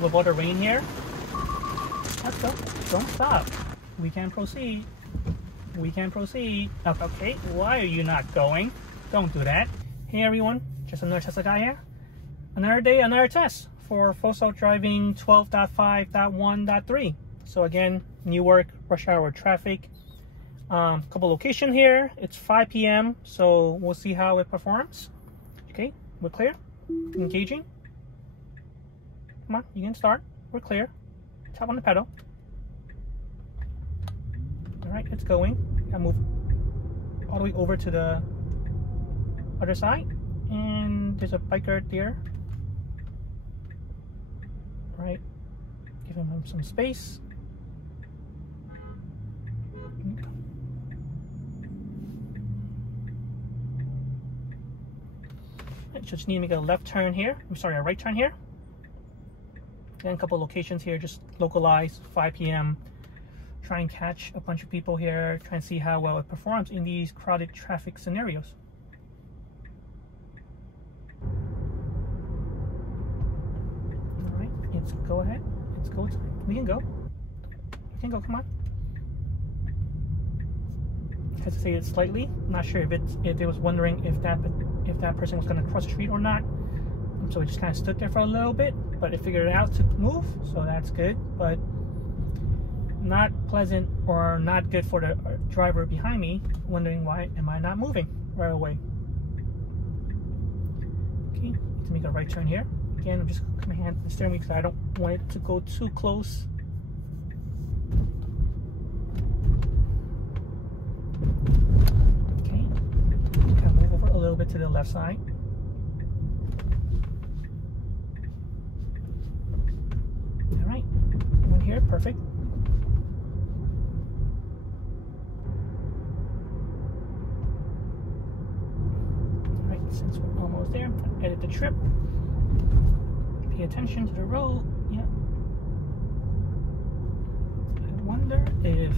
with all the rain here. Let's go. Don't stop. We can proceed. We can proceed. Okay, why are you not going? Don't do that. Hey everyone, just another Tesla guy here. Another day, another test for full self-driving 12.5.1.3. So again, Newark, rush hour traffic. Couple location here. It's 5 p.m. So we'll see how it performs. Okay, we're clear. Engaging. Come on, you can start. We're clear. Tap on the pedal. All right, it's going. I move all the way over to the other side, and there's a biker there. All right, give him some space. I just need to make a left turn here. I'm sorry, a right turn here. And a couple locations here, just localized, 5 p.m. Try and catch a bunch of people here, try and see how well it performs in these crowded traffic scenarios. All right, let's go ahead. Let's go. We can go. We can go. Come on. Hesitated slightly. Not sure if it was wondering if that person was going to cross the street or not. So it just kind of stood there for a little bit, but it figured it out to move, so that's good. But not pleasant or not good for the driver behind me, wondering why am I not moving right away. Okay, need to make a right turn here. Again, I'm just going to hand the steering wheel because I don't want it to go too close. Okay, kind of move over a little bit to the left side. All right, one here, perfect. Since we're almost there, edit the trip. Pay attention to the road. Yeah. I wonder if...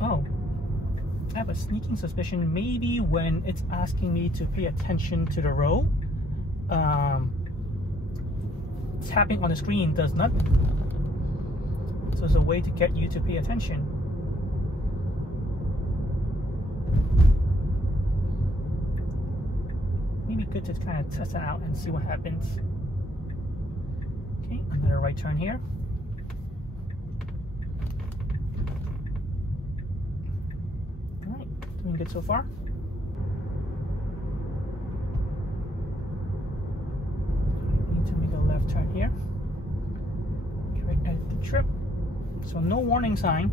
Oh. I have a sneaking suspicion maybe when it's asking me to pay attention to the road, tapping on the screen does nothing. So it's a way to get you to pay attention. Good to kind of test it out and see what happens. Okay, another right turn here. All right, doing good so far. Need to make a left turn here. Okay, right at the trip. So no warning sign.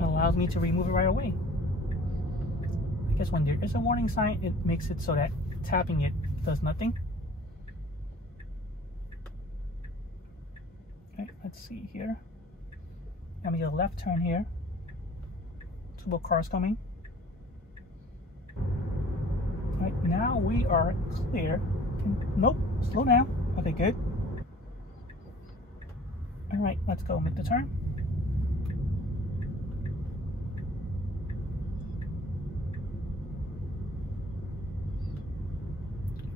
It allows me to remove it right away. I guess when there is a warning sign, it makes it so that tapping it does nothing. Okay, let's see here. I'm gonna get a left turn here. Two more cars coming. All right, now we are clear. Nope, slow down. Okay, good. All right, let's go make the turn.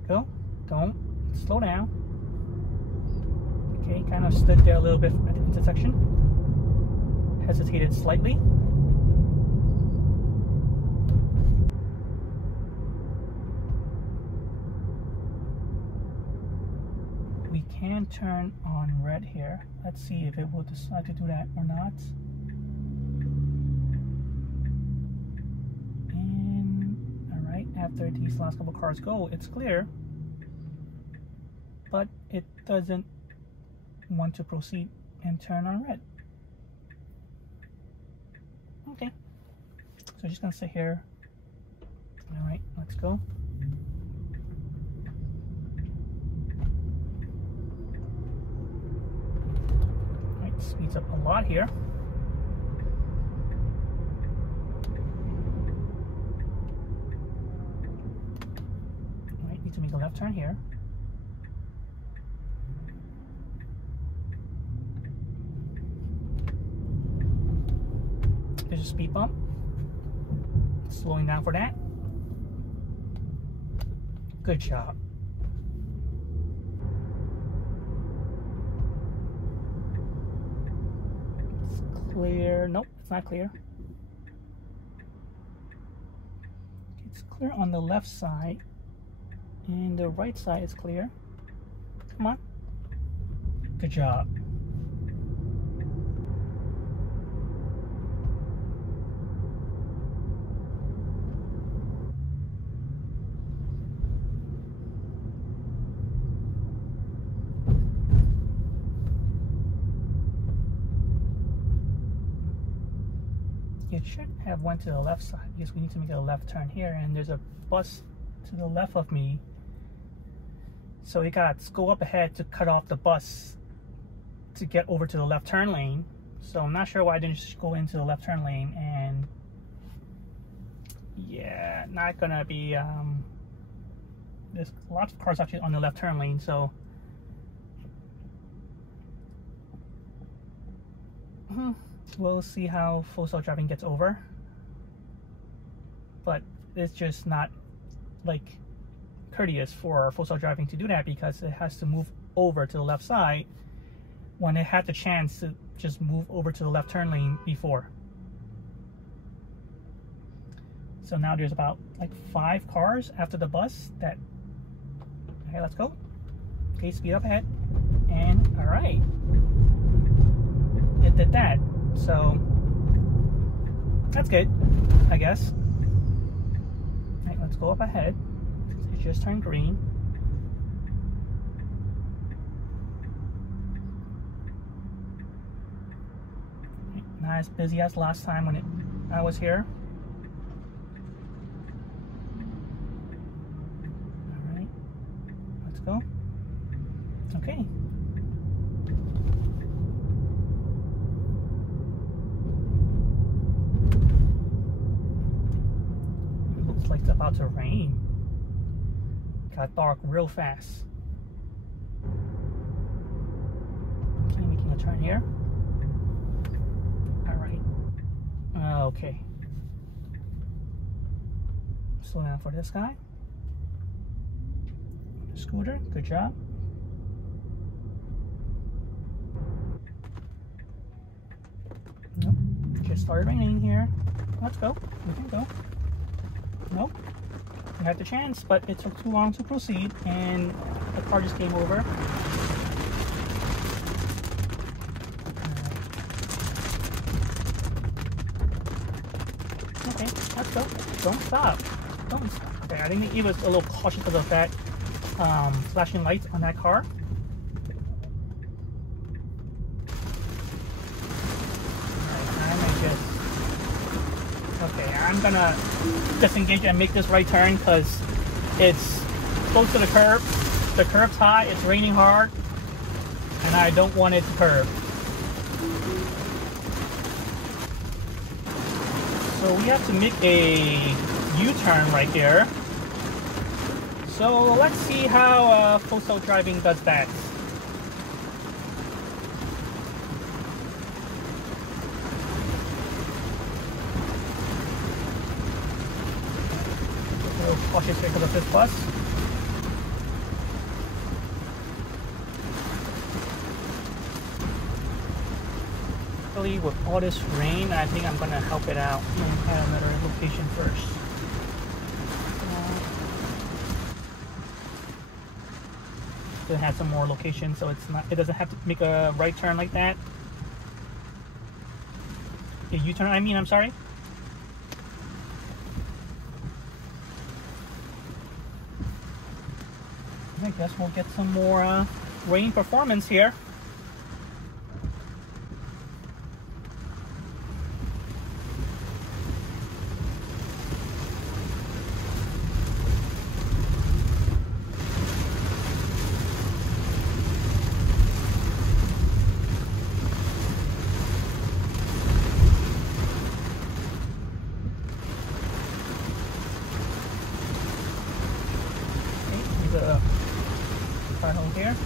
Go. Don't slow down. Okay, kind of stood there a little bit at the intersection. Hesitated slightly. We can turn on red here. Let's see if it will decide to do that or not. And all right, after these last couple cars go, it's clear. But it doesn't want to proceed and turn on red. Okay, so just gonna sit here. All right, let's go. All right, speeds up a lot here. All right, need to make a left turn here. There's a speed bump. Slowing down for that. Good job. clear. Nope, it's not clear. It's clear on the left side, and the right side is clear. Come on. Good job. It should have went to the left side because we need to make a left turn here, and there's a bus to the left of me, so it got to go up ahead to cut off the bus to get over to the left turn lane. So I'm not sure why I didn't just go into the left turn lane, and yeah, not gonna be there's lots of cars actually on the left turn lane, so we'll see how full self-driving gets over. But it's just not like courteous for full self-driving to do that, because it has to move over to the left side when it had the chance to just move over to the left turn lane before. So now there's about like 5 cars after the bus that, okay, let's go. Okay, speed up ahead, and all right, it did that. So that's good, I guess. All right, let's go up ahead. It just turned green. Not as busy as last time when I was here. All right, let's go. Okay. Like it's about to rain. Got dark real fast. Okay, making a turn here. Alright. Okay. Slow down for this guy. Scooter, good job. Nope. Just started raining here. Let's go. We can go. Nope, we had the chance, but it took too long to proceed, and the car just came over. Okay, let's go. Don't stop. Don't stop. Okay, I think he was a little cautious because of that flashing lights on that car. Okay, I'm gonna disengage and make this right turn because it's close to the curb. The curb's high, it's raining hard, and I don't want it to curb. So we have to make a U-turn right here. So let's see how full self-driving does that. Cautious here because of this bus. Really, with all this rain, I think I'm gonna help it out and have another location first. To have some more locations, so it doesn't have to make a right turn like that. A U-turn, I'm sorry. I guess we'll get some more rain performance here. Home here.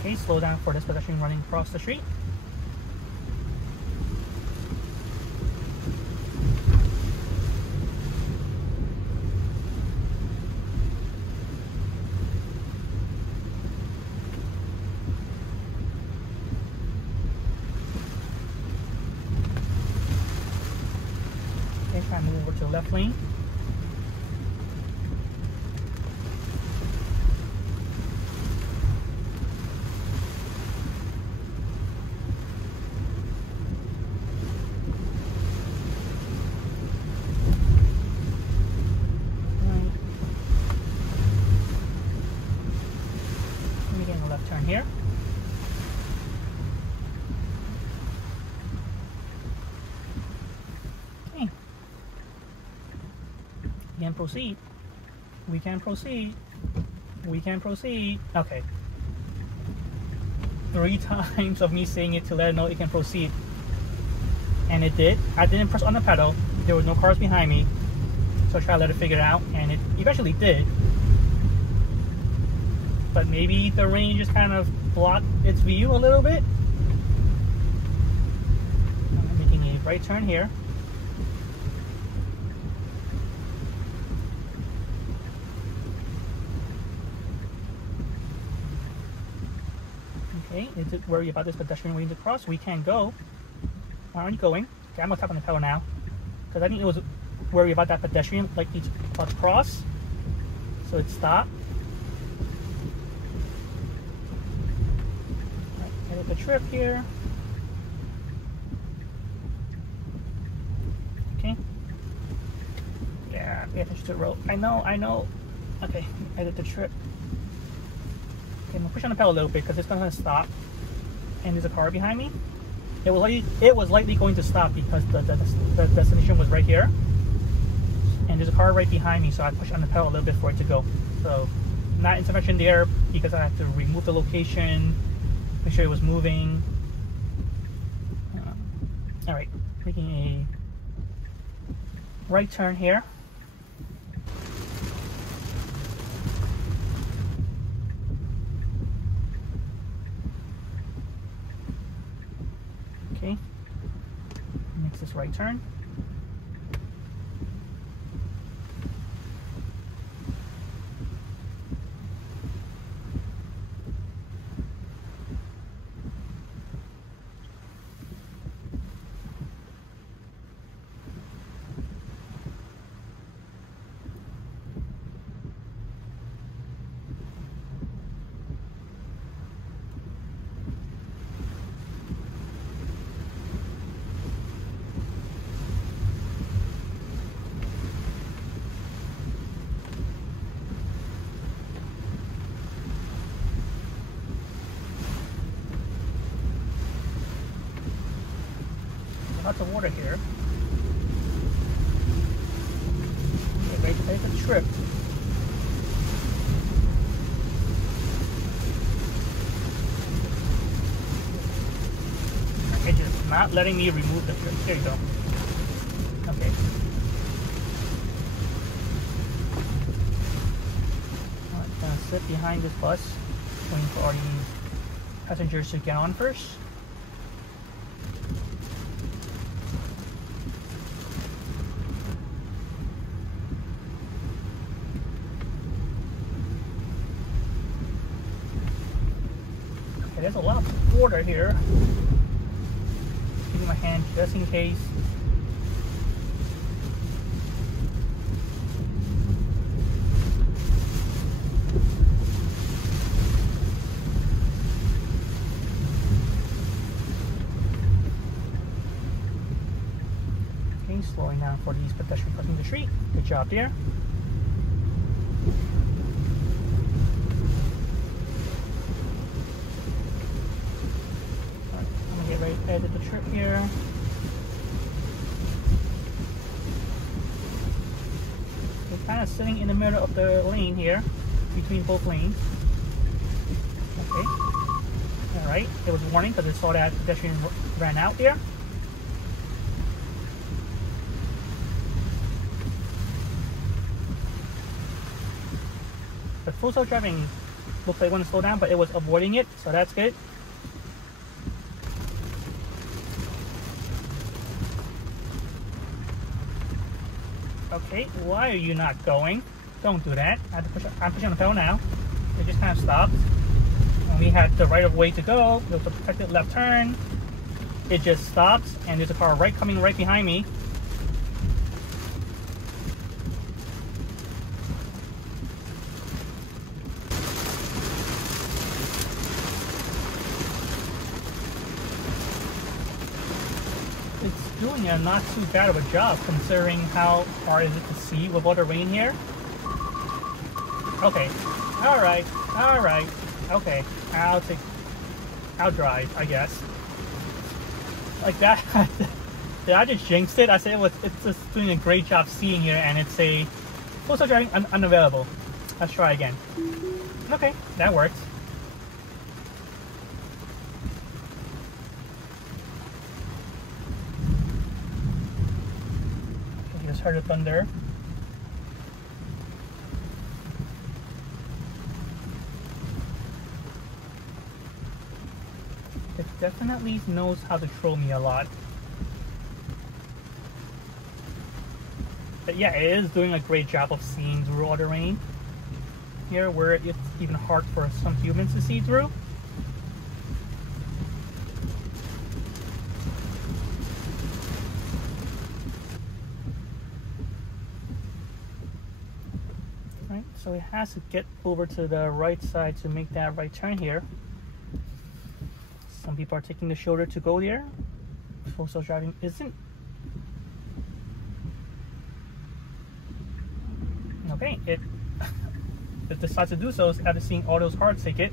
Okay, slow down for this pedestrian running across the street. Try and move over to the left lane. Turn here. Okay. We can proceed. We can proceed. We can proceed. Okay. 3 times of me saying it to let it know it can proceed. And it did. I didn't press on the pedal. There was no cars behind me. So I tried to let it figure it out, and it eventually did. But maybe the rain just kind of blocked its view a little bit. I'm making a right turn here. Okay, is it worried about this pedestrian waiting to cross? We can go. Why aren't you going? Okay, I'm gonna tap on the pedal now. Because I think it was worried about that pedestrian, like he's about to cross. So it stopped. The trip here. Okay. Yeah, pay attention to the road. I know. Okay, edit the trip. Okay, I'm gonna push on the pedal a little bit because it's gonna stop. And there's a car behind me. It was likely going to stop because the destination was right here. And there's a car right behind me, so I pushed on the pedal a little bit for it to go. So, not intervention there because I have to remove the location. Make sure it was moving. All right, making a right turn here. Okay, makes this right turn. Lots of water here. Okay, ready to take a trip. It's just not letting me remove the trip. There you go. Okay. I'm gonna sit behind this bus, waiting for all these passengers to get on first. There's a lot of water here. Keeping my hand just in case. Okay, slowing down for these pedestrians crossing the street. Good job there. Edit the trip here. We're kind of sitting in the middle of the lane here, between both lanes. Okay. Alright, it was warning because it saw that pedestrian ran out there. The full self-driving looks like it wanted to slow down, but it was avoiding it, so that's good. Okay, why are you not going? Don't do that. I have to push. I'm pushing on the pedal now. It just kind of stopped. And we had the right of way to go. There was a protected left turn. It just stops, and there's a car coming right behind me. it's doing a not too bad of a job considering how hard is it to see with all the rain here. Okay, alright, okay, I'll drive, I guess. Like that, did I just jinx it? I said it's just doing a great job seeing here, and it's a full self driving unavailable. Let's try again. Okay, that works. Okay, just heard the thunder. It definitely knows how to troll me a lot. But yeah, it is doing a great job of seeing through all the rain. Here, where it's even hard for some humans to see through. Right, so it has to get over to the right side to make that right turn here. Some people are taking the shoulder to go there. Full self-driving isn't. Okay, it decides to do so after seeing all those cars take it.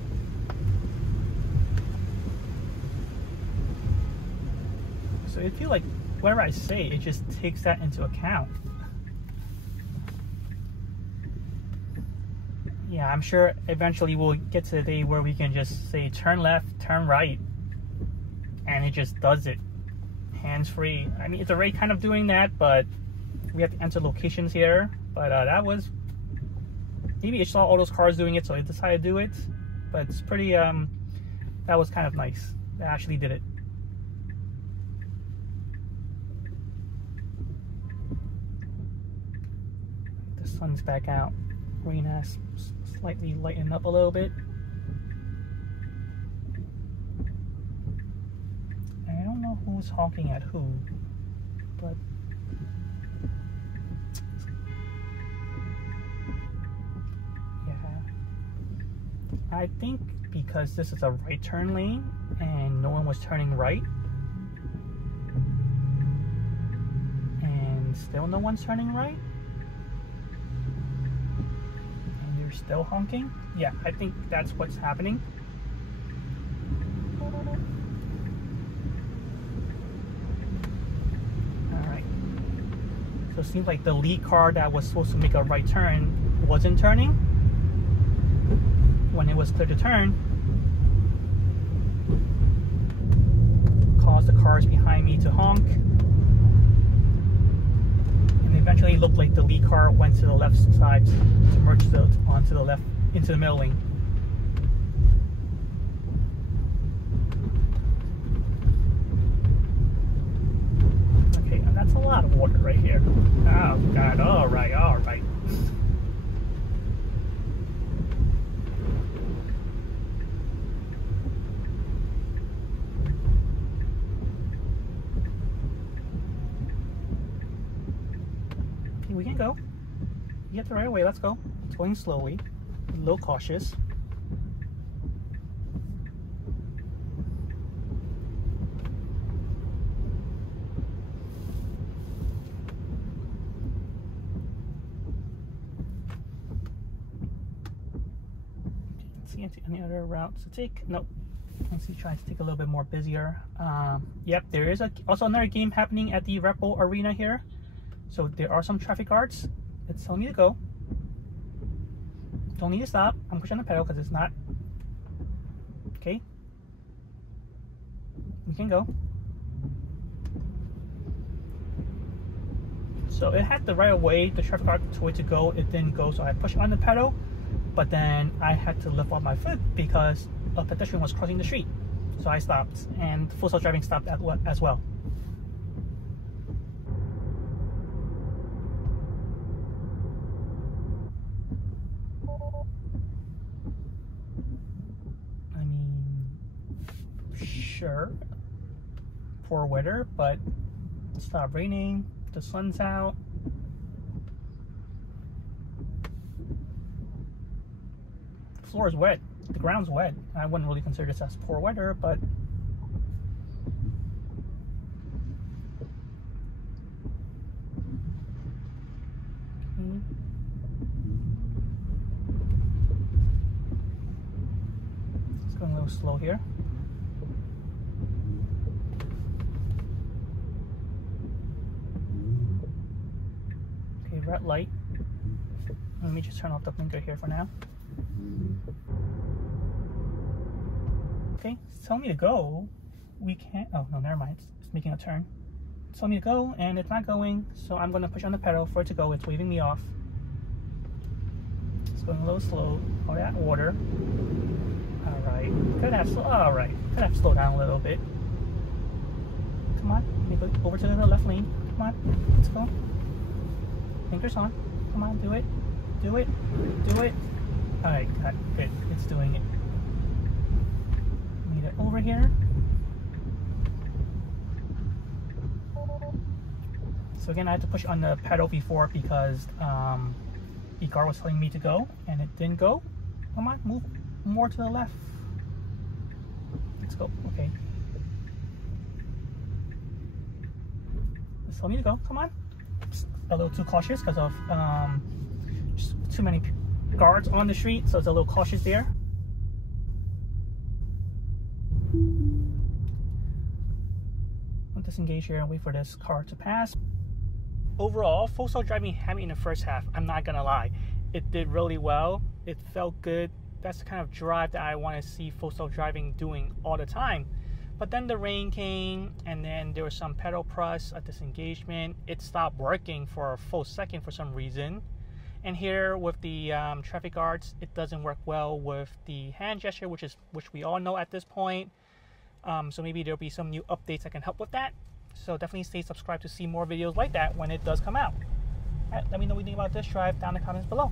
So it feels like whatever I say, it just takes that into account. Yeah, I'm sure eventually we'll get to the day where we can just say turn left, turn right, and it just does it hands-free. I mean, it's already kind of doing that, but we have to enter locations here. But that was, maybe it saw all those cars doing it, so it decided to do it. But it's pretty, that was kind of nice. It actually did it. The sun's back out. Rain has slightly lightened up a little bit. I don't know who's honking at who, but yeah, I think because this is a right turn lane and no one was turning right, and still no one's turning right, and you're still honking. Yeah, I think that's what's happening. So it seems like the lead car that was supposed to make a right turn wasn't turning when it was clear to turn. Caused the cars behind me to honk. And eventually it looked like the lead car went to the left side to merge onto the left, into the middle lane. That's a lot of water right here. Oh God, all right. Okay, we can go. You get the right way, let's go. It's going slowly, a little cautious. Any other routes to take? Nope. Let's see, try to take a little bit more busier. Yep, there is also another game happening at the Red Bull Arena here. So there are some traffic guards. It's telling me to go. Don't need to stop. I'm pushing the pedal because it's not. Okay. We can go. So it had the right of way, the traffic guard told it to go. It didn't go, so I pushed on the pedal. But then I had to lift off my foot because a pedestrian was crossing the street. So I stopped, and full self-driving stopped as well. I mean, sure, poor weather, but it stopped raining, the sun's out. The floor is wet, the ground's wet. I wouldn't really consider this as poor weather, but slow here. Okay, red light. Let me just turn off the blinker here for now. Okay, it's telling me to go. We can't, oh no, never mind. It's making a turn. It's telling me to go and it's not going, so I'm gonna push on the pedal for it to go. It's waving me off. It's going a little slow. Oh, that order. Alright. Could have slowed down a little bit. Come on, let me go over to the left lane. Come on, let's go. Fingers on. Come on, do it. Do it. Do it. Alright, good. It's doing it. Need it over here. So again, I had to push on the pedal before because the car was telling me to go and it didn't go. Come on, move more to the left. Let's go. Okay. It's telling me to go. Come on. It's a little too cautious because of just too many guards on the street, so it's a little cautious there. I'll disengage here and wait for this car to pass. Overall, full self-driving had me in the first half. I'm not gonna lie, it did really well. It felt good. That's the kind of drive that I want to see full self-driving doing all the time. But then the rain came, and then there was some pedal press, a disengagement. It stopped working for a full second for some reason. And here with the traffic guards, it doesn't work well with the hand gesture, which we all know at this point. So maybe there'll be some new updates that can help with that. So definitely stay subscribed to see more videos like that when it does come out. All right, let me know what you think about this drive down in the comments below.